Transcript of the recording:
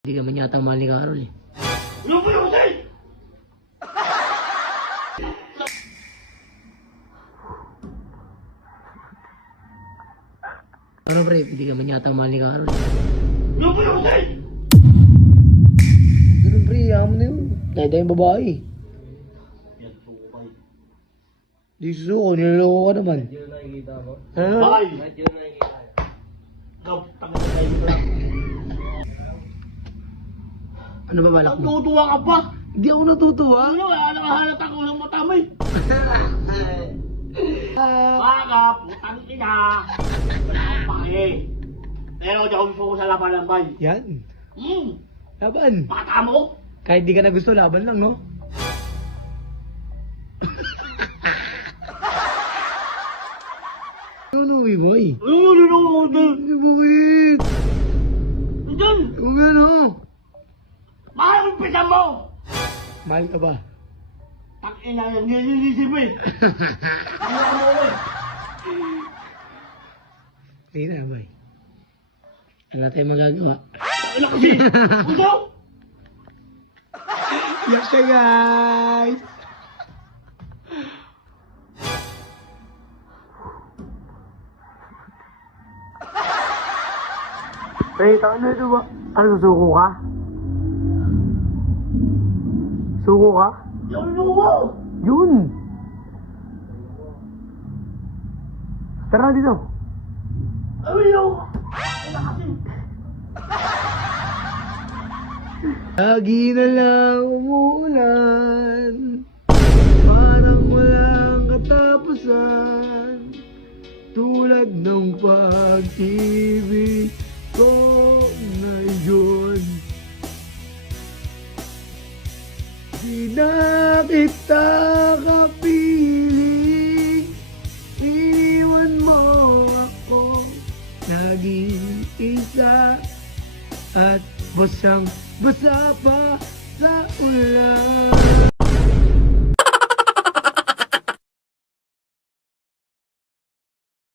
Hindi ka man yata mahal ni Carol eh. Ano ba yung Jose? Ano pre, hindi ka man yata mahal ni Carol. Ano ba yung Jose? Ganun pre, yaman na yun. Dahil yung babae. Yan, sukay. Di susuko, niloloko ka naman. Hindi mo nakikita mo? Ano? Bakay! Hindi mo nakikita. Ikaw, tanga na tayo mo lang. Ano ba balak mo? Natutuwa ka pa! Hindi ako natutuwa. Ano, nakahalata ko lang matamay. Baka, putang ina. Wala akong pake. Pero di ako gusto ko sa laban ng bay. Yan. Hmm, Laban. baka mo? Kahit di ka na gusto, laban lang, no? Ano, boy? Ano, Bakit? Diyan! Kung ano? Bakit yung pisa mo? Mahal ka ba? Tang ina yan, nililisip mo eh. Ano ka mo eh? Hindi na, boy. Ano tayo magagawa? Ina kasi! Gusto? Yak siya, guys! Hey, taon na ito ba? Ano, suko ka? Suko ka? Yung lugo! Yun! Tara na dito. Ano yung? Ina kasi! Lagi na lang umuulan, parang walang katapusan, tulad ng pag-ibig ko ngayon. Di na kita kapiling, iniwan mo ako, naging isa at basang basa pa sa ulan.